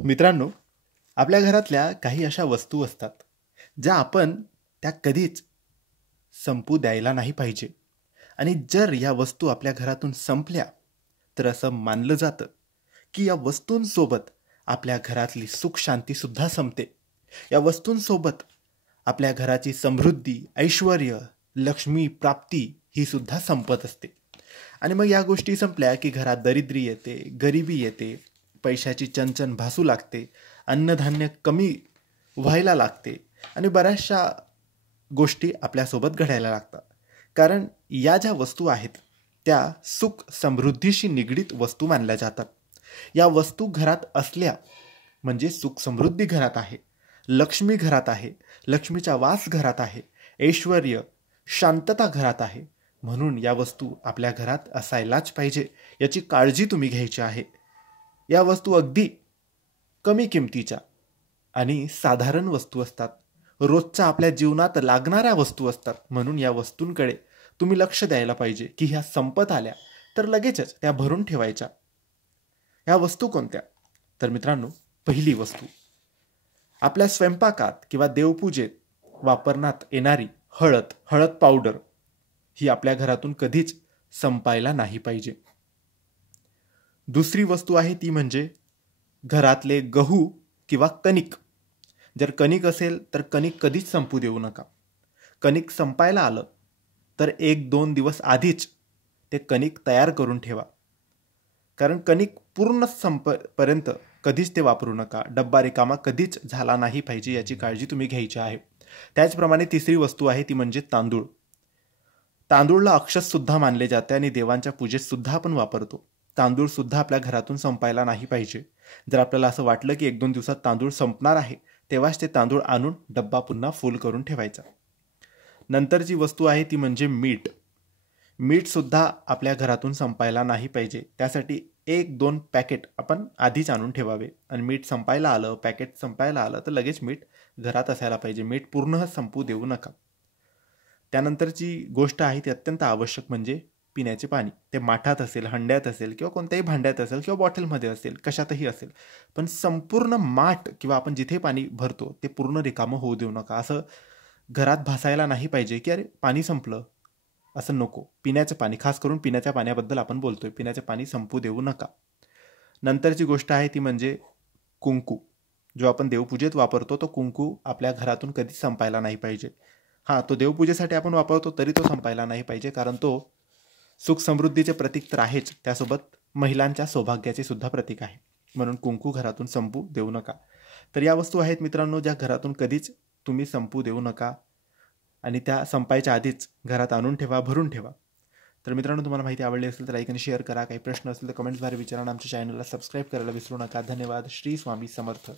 मित्रांनो, आपल्या घरातल्या काही अशा वस्तू असतात ज्या आपण त्या कधीच संपू द्यायला नाही पाहिजे. आणि जर या वस्तू आपल्या घरातून संपल्या तर असं मानलं जातं की या वस्तूंसोबत आपल्या घरातली सुख शांती सुद्धा संपते. या वस्तूंसोबत आपल्या घराची समृद्धी, ऐश्वर्य, लक्ष्मी प्राप्ती ही सुद्धा संपत असते. आणि मग या गोष्टी संपल्या की घरात दरिद्री येते, गरिबी येते, पैशाची चणचण भासू लागते, अन्नधान्य कमी व्हायला लागते आणि बऱ्याचशा गोष्टी आपल्यासोबत घडायला लागतात. कारण या ज्या वस्तू आहेत त्या सुख समृद्धीशी निगडीत वस्तू मानल्या जातात. या वस्तू घरात असल्या म्हणजे सुख समृद्धी घरात आहे, लक्ष्मी घरात आहे, लक्ष्मीचा वास घरात आहे, ऐश्वर्य, शांतता घरात आहे. म्हणून या वस्तू आपल्या घरात असायलाच पाहिजे, याची काळजी तुम्ही घ्यायची आहे. या वस्तू अगदी कमी किमतीच्या आणि साधारण वस्तू असतात, रोजच्या आपल्या जीवनात लागणाऱ्या वस्तू असतात. म्हणून या वस्तूंकडे तुम्ही लक्ष द्यायला पाहिजे की ह्या संपत आल्या तर लगेचच त्या भरून ठेवायच्या. ह्या वस्तू कोणत्या? तर मित्रांनो, पहिली वस्तू आपल्या स्वयंपाकात किंवा देवपूजेत वापरण्यात येणारी हळद, हळद पावडर ही आपल्या घरातून कधीच संपायला नाही पाहिजे. दुसरी वस्तू आहे ती म्हणजे घरातले गहू किंवा कणिक. जर कणिक असेल तर कणिक कधीच संपू देऊ नका. कणिक संपायला आलं तर 1-2 दिवस आधीच ते कणिक तयार करून ठेवा. कारण कणिक पूर्ण संपेपर्यंत कधीच ते वापरू नका. डब्बा रिकामा कधीच झाला नाही पाहिजे, याची काळजी तुम्ही घ्यायची आहे. त्याचप्रमाणे तिसरी वस्तू आहे ती म्हणजे तांदूळ. तांदूळला अक्षत सुद्धा मानले जाते आणि देवांच्या पूजेत सुद्धा आपण वापरतो. तांदूळ सुद्धा आपल्या घरातून संपायला नाही पाहिजे. जर आपल्याला असं वाटलं की 1-2 दिवसात तांदूळ संपणार आहे, तेव्हाच ते तांदूळ आणून डब्बा पुन्हा फुल करून ठेवायचा. नंतरची वस्तू आहे ती म्हणजे मीठ. मीठ सुद्धा आपल्या घरातून संपायला नाही पाहिजे. त्यासाठी 1-2 पॅकेट आपण आधीच आणून ठेवावे. आणि मीठ संपायला आलं, पॅकेट संपायला आलं तर लगेच मीठ घरात असायला पाहिजे. मीठ पूर्ण संपू देऊ नका. त्यानंतरची गोष्ट आहे ती अत्यंत आवश्यक म्हणजे पिण्याचे पाणी. ते माठात असेल, हंड्यात असेल किंवा कोणत्याही भांड्यात असेल किंवा बॉटलमध्ये असेल, कशातही असेल, पण संपूर्ण माठ किंवा आपण जिथे पाणी भरतो ते पूर्ण रिकामं होऊ देऊ नका. असं घरात भासायला नाही पाहिजे की अरे पाणी संपलं, असं नको. पिण्याचं पाणी, खास करून पिण्याच्या पाण्याबद्दल आपण बोलतोय, पिण्याचे पाणी संपू देऊ नका. नंतरची गोष्ट आहे ती म्हणजे कुंकू. जो आपण देवपूजेत वापरतो तो कुंकू आपल्या घरातून कधीच संपायला नाही पाहिजे. हां, तो देवपूजेसाठी आपण वापरतो तरी तो संपायला नाही पाहिजे, कारण तो सुख समृद्धीचे प्रतीक तर आहेच, त्यासोबत महिलांच्या सौभाग्याचे सुद्धा प्रतीक आहे. म्हणून कुंकू घरातून संपू देऊ नका. तर या वस्तू आहेत मित्रांनो ज्या घरातून कधीच तुम्ही संपू देऊ नका आणि त्या संपायच्या आधीच घरात आणून ठेवा, भरून ठेवा. तर मित्रांनो, तुम्हाला माहिती आवडली असेल तर लाईक आणि शेअर करा. काही प्रश्न असतील तर कमेंट्सद्वारे विचारा. आमच्या चॅनलला सबस्क्राईब करायला विसरू नका. धन्यवाद. श्री स्वामी समर्थ.